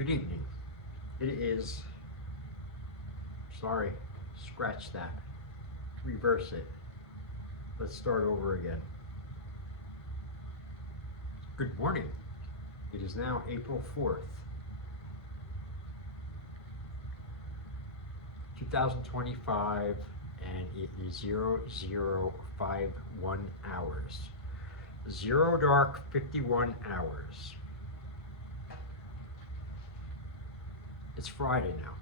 Good evening. It is, sorry, scratch that. Reverse it. Let's start over again. Good morning. It is now April 4th, 2025, and it is 0051 hours. Zero dark 51 hours. It's Friday now.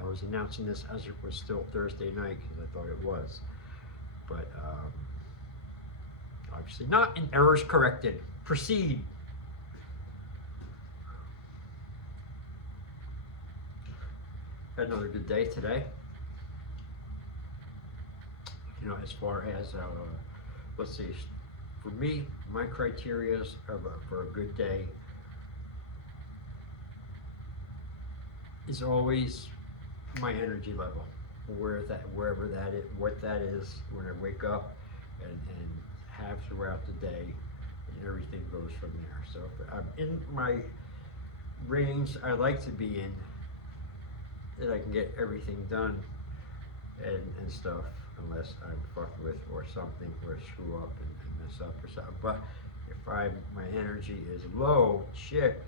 I was announcing this as it was still Thursday night because I thought it was. But obviously not, and errors corrected. Proceed. Had another good day today. As far as, let's see, for me, my criteria for a good day is always my energy level, wherever that is, what that is when I wake up and have throughout the day, and everything goes from there. So if I'm in my range I like to be in, that I can get everything done and stuff, unless I'm fucked with or something, or screw up and mess up or something. But if my energy is low, shit,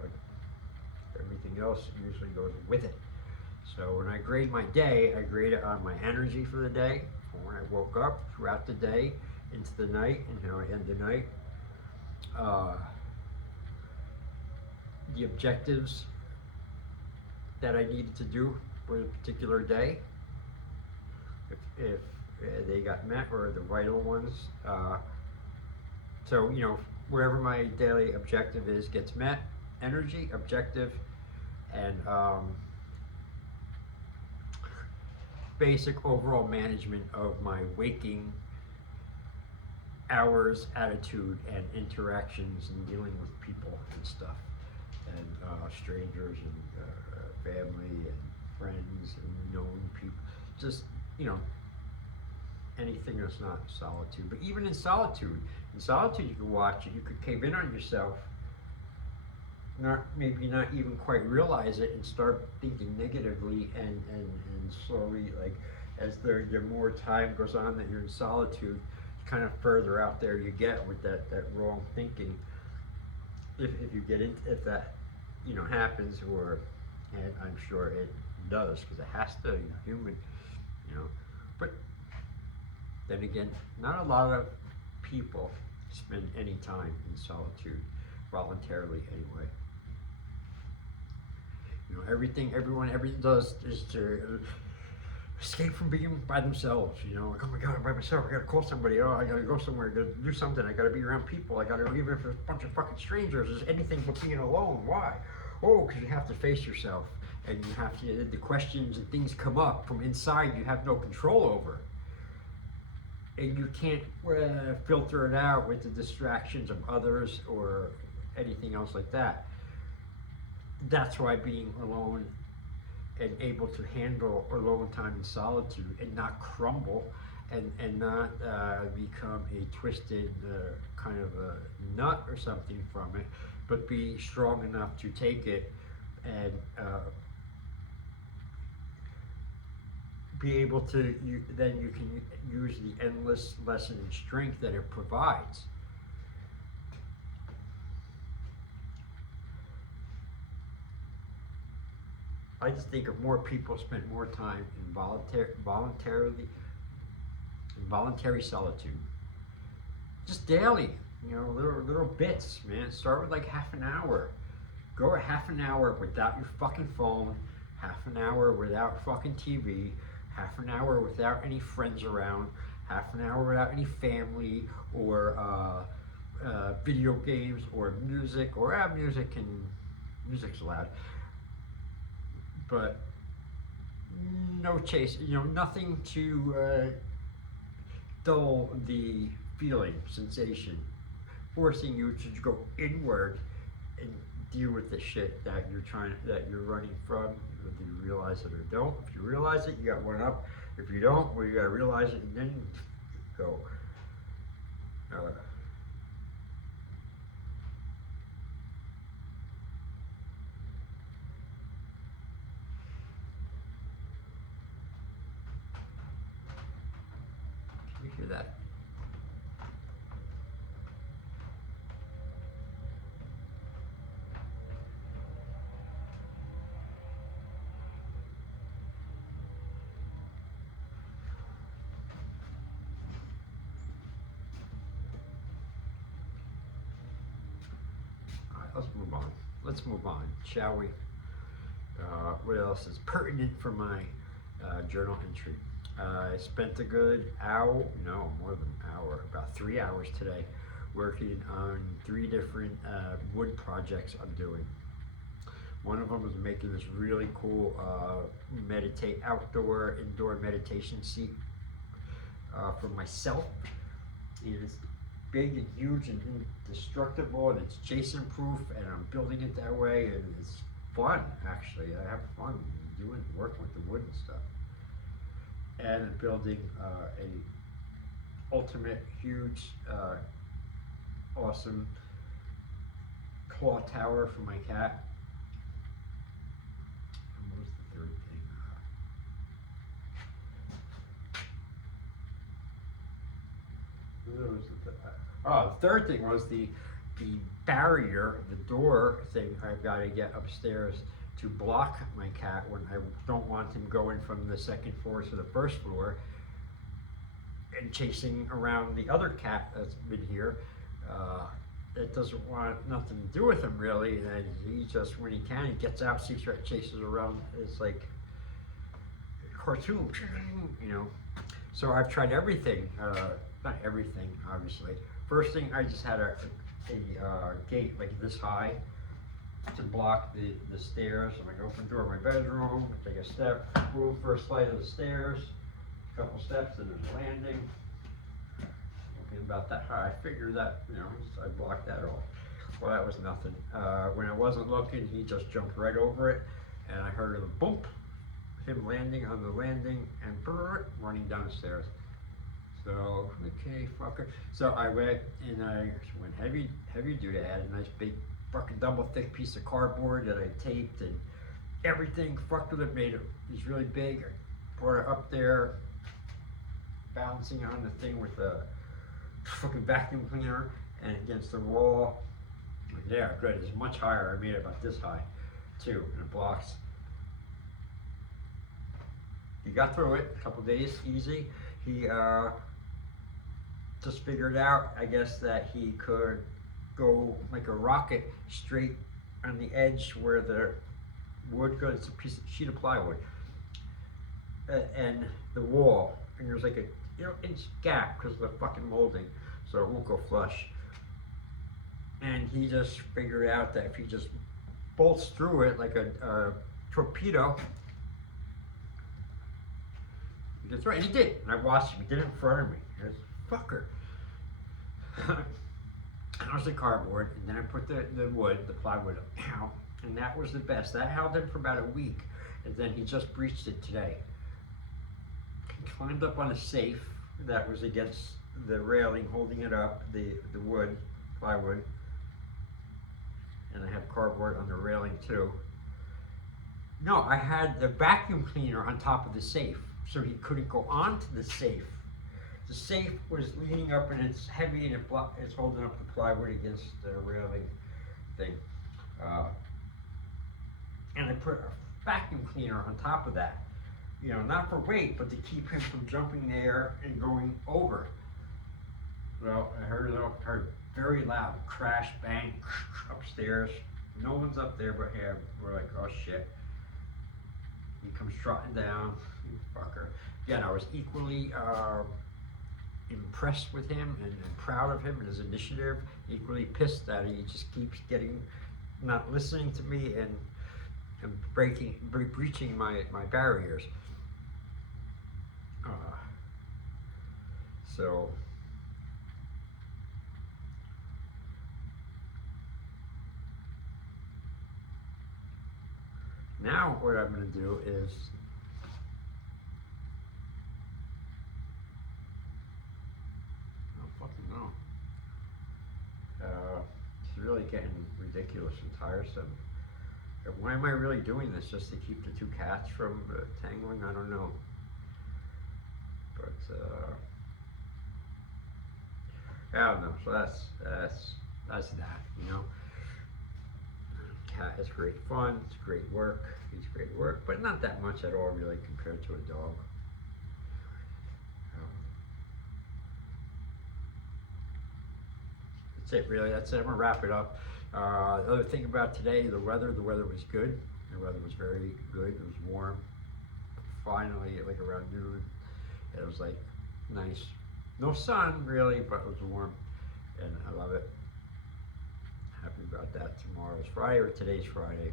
like everything else usually goes with it. So when I grade my day, I grade it on my energy for the day, from when I woke up, throughout the day, into the night, and how I end the night. The objectives that I needed to do for a particular day, if they got met, or the vital ones. So, wherever my daily objective is gets met, energy, objective, and basic overall management of my waking hours, attitude, and interactions, and dealing with people and stuff, and strangers, and family, and friends, and known people. Just, anything that's not solitude. But even in solitude you can watch it, you could cave in on yourself, maybe not even quite realize it, and start thinking negatively, and slowly, like, as the more time goes on that you're in solitude, kind of further out there you get with that wrong thinking. If you get into, if that happens, and I'm sure it does, because it has to, human, but then again, not a lot of people spend any time in solitude, voluntarily anyway. Everything does is to escape from being by themselves. Like, oh my god, I'm by myself, I gotta call somebody, oh, I gotta go somewhere, I gotta do something, I gotta be around people, I gotta, even if it's a bunch of fucking strangers, is anything but being alone. Why? Oh, because you have to face yourself, and you have to, the questions and things come up from inside you have no control over. And you can't filter it out with the distractions of others or anything else like that. That's why being alone and able to handle alone time in solitude, and not crumble, and not become a twisted kind of a nut or something from it, but be strong enough to take it, and be able to, then you can use the endless lesson and strength that it provides. I just think if more people spent more time in voluntary solitude, just daily, little bits, man. Start with like half an hour. Go a half an hour without your fucking phone, half an hour without fucking TV, half an hour without any friends around, half an hour without any family, or video games, or music, or music's allowed, but no chase, nothing to dull the feeling, sensation, forcing you to go inward and deal with the shit that you're running from, whether you realize it or don't. If you realize it, you got one up. If you don't, well, you gotta realize it and then go. let's move on. Let's move on, shall we? What else is pertinent for my journal entry? I spent a good hour, no, more than an hour, about 3 hours today, working on 3 different wood projects I'm doing. One of them is making this really cool indoor meditation seat for myself. And it's big and huge and indestructible, and it's Jason proof, and I'm building it that way, and it's fun, actually. I have fun working with the wood and stuff. And I'm building a ultimate huge awesome claw tower for my cat. And what was the third thing? The third thing was the barrier, the door thing I've got to get upstairs to block my cat when I don't want him going from the second floor to the first floor and chasing around the other cat that's been here. It doesn't want nothing to do with him really, and he just, when he can, he gets out, secret chases around. It's like a cartoon, you know. So I've tried everything, not everything, obviously. First thing, I just had a gate like this high to block the stairs. So I open the door of my bedroom, take a step, move first flight of the stairs, a couple steps, and there's a landing. About that high, I figured that, you know, I blocked that off. Well, that was nothing. When I wasn't looking, he just jumped right over it, and I heard a bump, him landing on the landing, and running down the stairs. So, okay, fucker. So I went and I went heavy duty. I had a nice big fucking double thick piece of cardboard that I taped and everything, fucked with it, made it, it's really big. I brought it up there, balancing on the thing with a fucking vacuum cleaner and against the wall. There, good. It's much higher. I made it about this high too, and it blocks. He got through it a couple days, easy. He just figured out, I guess, that he could go like a rocket straight on the edge where the wood goes. It's a sheet of plywood and the wall, and there's like a inch gap because of the fucking molding, so it won't go flush. And he just figured out that if he just bolts through it like a torpedo, he gets right. And he did. And I watched him. He did it in front of me. This fucker. I was the cardboard, and then I put the plywood out, and that was the best. That held him for about a week, and then he just breached it today. Climbed up on a safe that was against the railing holding it up, the plywood, and I have cardboard on the railing too. No, I had the vacuum cleaner on top of the safe, so he couldn't go onto the safe. The safe was leaning up and it's heavy and it's holding up the plywood against the railing thing. And I put a vacuum cleaner on top of that. You know, not for weight, but to keep him from jumping there and going over. Well, I heard very loud crash, bang, upstairs. No one's up there but him. We're like, oh shit. He comes trotting down, you fucker. Again, I was equally impressed with him and proud of him and his initiative. Equally pissed that he just keeps not listening to me and breaching my barriers. So now what I'm going to do is I don't fucking know. It's really getting ridiculous and tiresome. Why am I really doing this? Just to keep the two cats from tangling? I don't know. But I don't know. So that's that. You know, cat is great fun. It's great work. He's great work, but not that much at all, really, compared to a dog. That's it, really. That's it. I'm gonna wrap it up. The other thing about today, the weather was good. The weather was very good. It was warm. Finally, like around noon, it was like nice. No sun really, but it was warm, and I love it. Happy about that. Tomorrow's Friday, or today's Friday.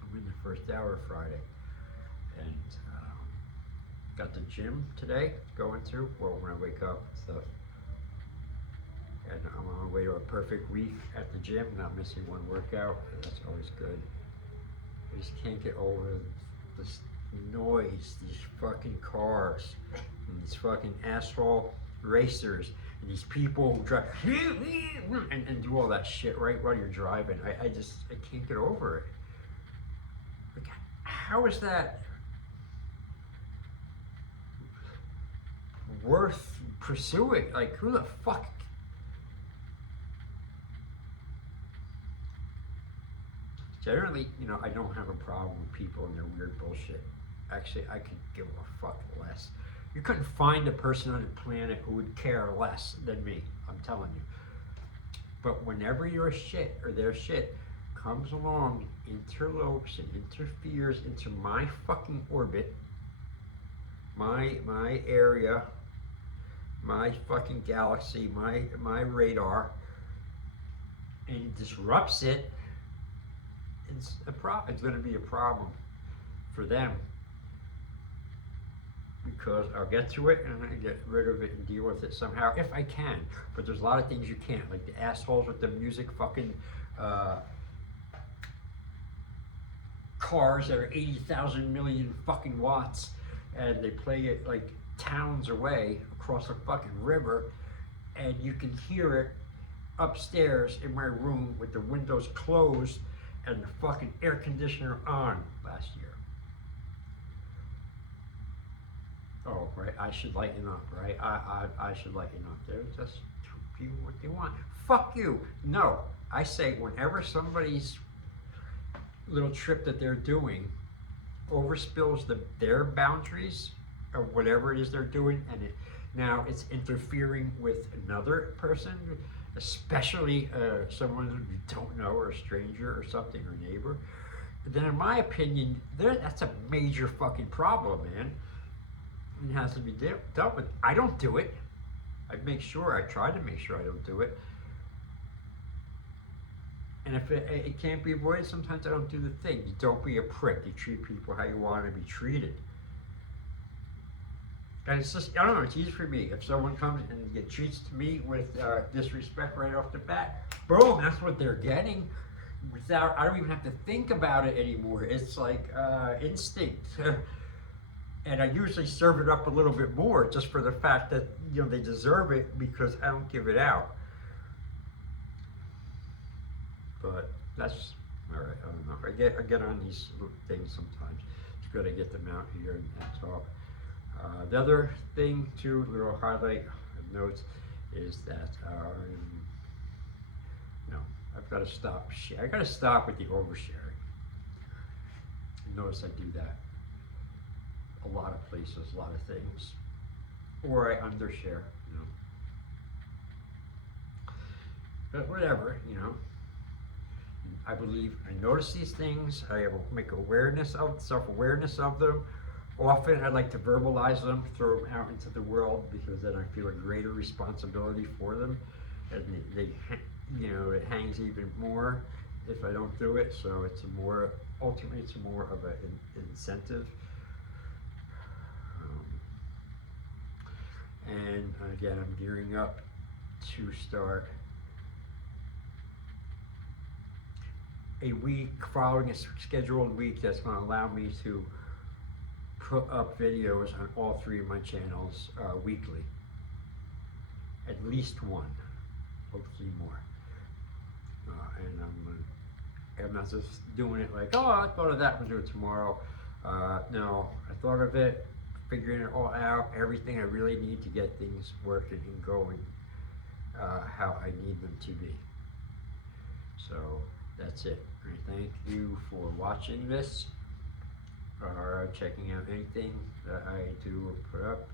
I'm in the first hour of Friday, and got the gym today going to. Well, when I wake up and stuff, and I'm on my way to a perfect week at the gym, not missing one workout. That's always good. I just can't get over this noise, these fucking cars, and these fucking asphalt racers, and these people who drive and do all that shit right while you're driving. I can't get over it. Like, how is that worth pursuing? Like, who the fuck? Generally, I don't have a problem with people and their weird bullshit. Actually, I could give a fuck less. You couldn't find a person on the planet who would care less than me, I'm telling you. But whenever your shit or their shit comes along, interlopes and interferes into my fucking orbit, my area, my fucking galaxy, my radar, and disrupts it, it's going to be a problem for them, because I'll get to it and I get rid of it and deal with it somehow if I can. But there's a lot of things you can't, like the assholes with the music fucking cars that are 80,000 million fucking watts, and they play it like towns away across a fucking river, and you can hear it upstairs in my room with the windows closed and the fucking air conditioner on last year. Oh, right, I should lighten up, right? I should lighten up. They're just doing what they want. Fuck you. No, I say whenever somebody's little trip that they're doing overspills their boundaries of whatever it is they're doing, and now it's interfering with another person, especially someone you don't know, or a stranger or something, or neighbor, then in my opinion, that's a major fucking problem, man. It has to be dealt with. I don't do it. I try to make sure I don't do it. And if it can't be avoided, sometimes I don't do the thing. You don't be a prick. You treat people how you want to be treated. And it's just, I don't know, it's easy for me. If someone comes and treats me with disrespect right off the bat, boom, that's what they're getting. I don't even have to think about it anymore. It's like instinct. And I usually serve it up a little bit more, just for the fact that they deserve it, because I don't give it out. But that's all right. I don't know. I get on these things sometimes. It's good I get them out here and talk. The other thing too, little highlight of notes, is that I've got to stop. I got to stop with the oversharing. Notice I do that a lot of places, a lot of things, or I undershare. But whatever, I believe I notice these things. I make self-awareness of them. Often I like to verbalize them, throw them out into the world, because then I feel a greater responsibility for them, and it hangs even more if I don't do it. So ultimately it's more of an incentive. And again, I'm gearing up to start a week, following a scheduled week, that's going to allow me to put up videos on all 3 of my channels weekly. At least one, hopefully more. And I'm not just doing it like, oh, I thought of that, we'll do it tomorrow. No, I thought of it, figuring it all out, everything I really need to get things working and going how I need them to be. So that's it. I thank you for watching this, or checking out anything that I do or put up.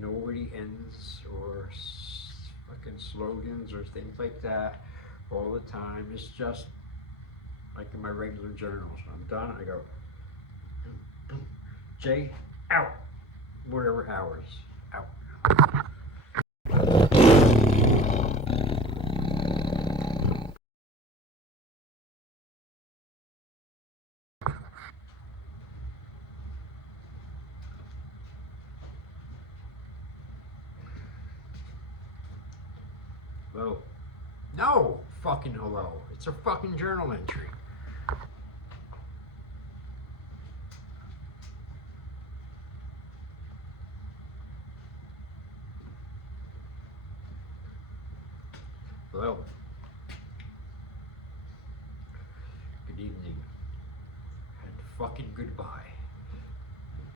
nobody ends or fucking slogans or things like that all the time. It's just like in my regular journals. When I'm done, I go, J, out. Whatever hours, out. Hello. No fucking hello. It's a fucking journal entry. Hello. Good evening. And fucking goodbye.